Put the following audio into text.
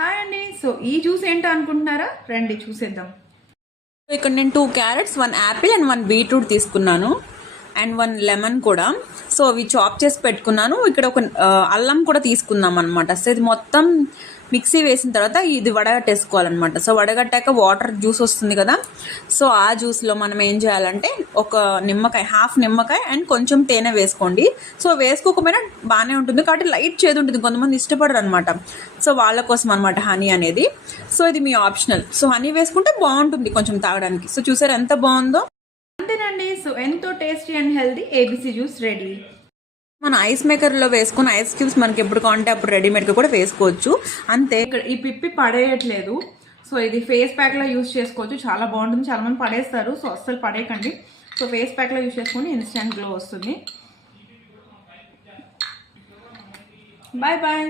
Hi అండి. So ఈ juice ఏంటో అనుకుంటున్నారా? రండి చూసేద్దాం. ఇక్కడ నేను 2 క్యారెట్స్ 1 యాపిల్ అండ్ 1 బీట్రూట్ తీసుకున్నాను అండ్ 1 లెమన్ కూడా. సో అవి చాప్ చేసి పెట్టుకున్నాను. ఇక్కడ ఒక అల్లం కూడా తీసుకుందాం అనమాట. సో ఇది మొత్తం మిక్సీ వేసిన తర్వాత ఇది వడగట్టేసుకోవాలన్నమాట. సో వడగట్టాక వాటర్ జ్యూస్ వస్తుంది కదా. సో ఆ జ్యూస్లో మనం ఏం చేయాలంటే ఒక నిమ్మకాయ, హాఫ్ నిమ్మకాయ అండ్ కొంచెం తేనె వేసుకోండి. సో వేసుకోకపోయినా బాగానే ఉంటుంది కాబట్టి లైట్ చేదు ఉంటుంది, కొంతమంది ఇష్టపడరు అనమాట. సో వాళ్ళ కోసం అనమాట హనీ అనేది. సో ఇది మీ ఆప్షనల్. సో హనీ వేసుకుంటే బాగుంటుంది కొంచెం తాగడానికి. సో చూసారు ఎంత బాగుందో. అంతేనండి. సో ఎంతో tasty and healthy ABC juice ready. మన ఐస్ మేకర్లో వేసుకున్న ఐస్ క్యూబ్స్ మనకి ఎప్పుడు కావాలంటే అప్పుడు రెడీమేడ్గా కూడా వేసుకోవచ్చు అంతే. ఇక్కడ ఈ పిప్పి పడేయట్లేదు. సో ఇది ఫేస్ ప్యాక్లో యూస్ చేసుకోవచ్చు, చాలా బాగుంటుంది. చాలా మంది పడేస్తారు, సో అస్సలు పడేయకండి. సో ఫేస్ ప్యాక్లో యూస్ చేసుకొని ఇన్స్టెంట్ గ్లో వస్తుంది. Bye bye.